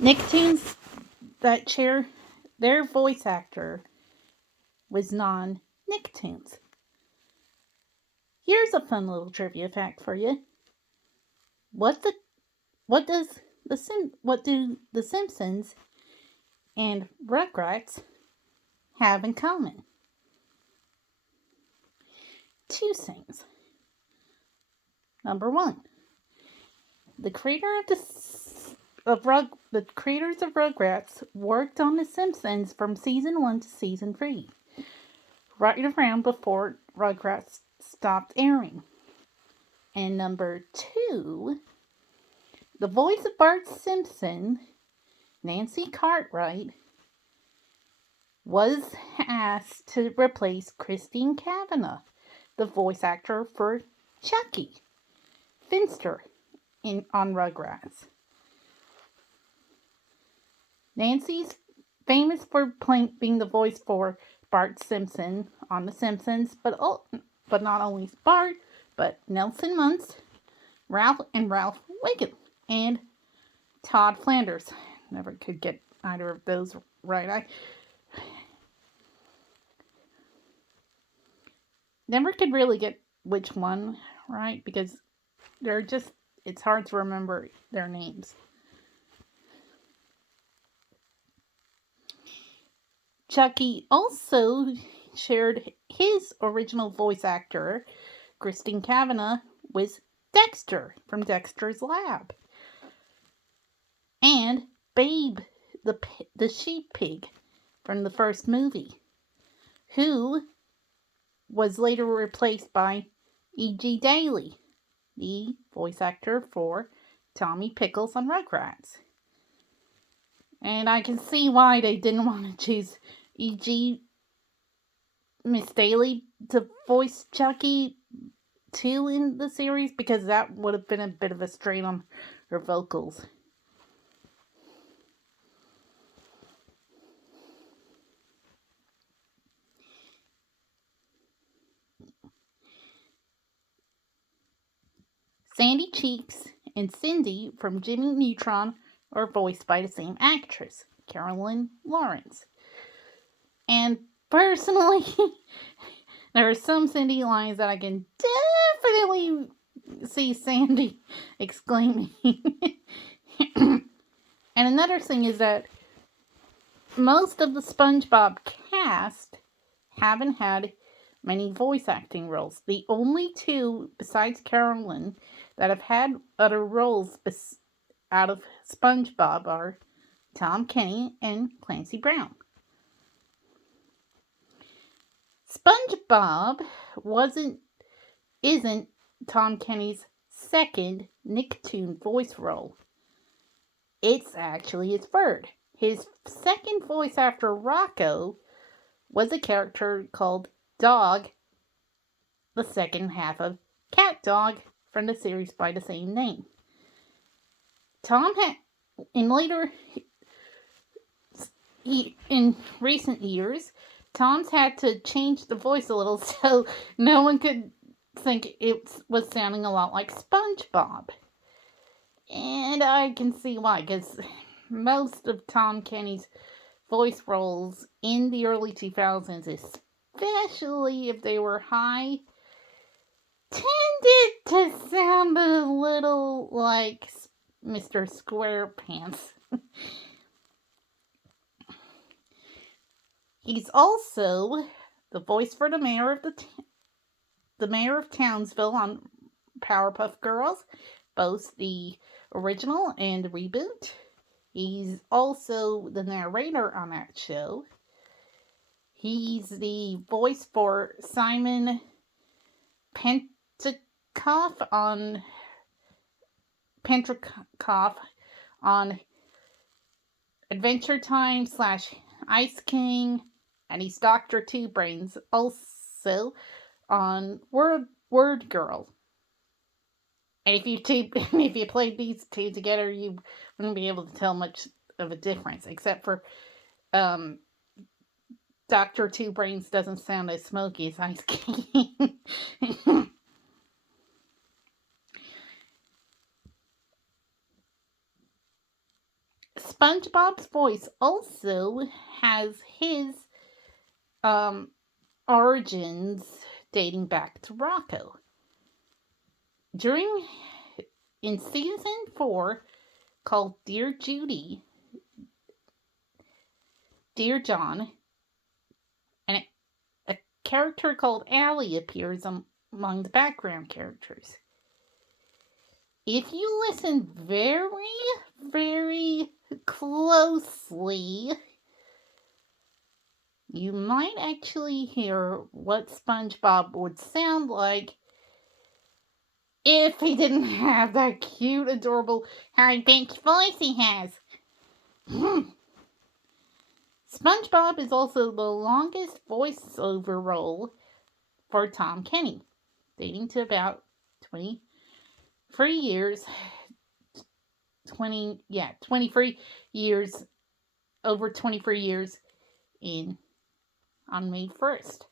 Nicktoons that share their voice actor was non-Nicktoons. Here's a fun little trivia fact for you. What the what does what do the Simpsons and Rugrats have in common? Two things. Number one, the creator the creators of Rugrats worked on The Simpsons from season 1 to season 3, right around before Rugrats stopped airing. And number two, the voice of Bart Simpson, Nancy Cartwright, was asked to replace Christine Cavanaugh, the voice actor for Chucky Finster on Rugrats. Nancy's famous for being the voice for Bart Simpson on The Simpsons, but not only Bart, but Nelson Muntz, Ralph Wiggum, and Todd Flanders. Never could get either of those right. I never could really get which one right because it's hard to remember their names. Chucky also shared his original voice actor, Christine Cavanaugh, with Dexter from Dexter's Lab. And Babe, the sheep pig from the first movie, who was later replaced by E.G. Daily, the voice actor for Tommy Pickles on Rugrats. And I can see why they didn't want to choose E.G. Miss Daly to voice Chucky too in the series, because that would have been a bit of a strain on her vocals. Sandy Cheeks and Cindy from Jimmy Neutron are voiced by the same actress, Carolyn Lawrence. And personally, there are some Cindy lines that I can definitely see Sandy exclaiming. And another thing is that most of the SpongeBob cast haven't had many voice acting roles. The only two besides Carolyn that have had other roles out of SpongeBob are Tom Kenny and Clancy Brown. SpongeBob isn't Tom Kenny's second Nicktoon voice role. It's actually his third. His second voice after Rocco was a character called Dog, the second half of Cat Dog from the series by the same name. In recent years, Tom's had to change the voice a little so no one could think it was sounding a lot like SpongeBob. And I can see why, because most of Tom Kenny's voice roles in the early 2000s, especially if they were high, tended to sound a little like Mr. SquarePants. He's also the voice for the mayor of Townsville on Powerpuff Girls, both the original and the reboot. He's also the narrator on that show. He's the voice for Simon Pentecoff on Adventure Time / Ice King, and he's Dr. Two Brains also on Word Girl. And if you played these two together, you wouldn't be able to tell much of a difference, except for Dr. Two Brains doesn't sound as smoky as Ice King. SpongeBob's voice also has his um, origins dating back to Rocco. During in season 4, called Dear Judy, Dear John, and a character called Allie appears among the background characters. If you listen very, very closely, you might actually hear what SpongeBob would sound like if he didn't have that cute, adorable, high-pitched voice he has. SpongeBob is also the longest voiceover role for Tom Kenny, dating to about 23 years. 23 years, over 23 years on May 1st.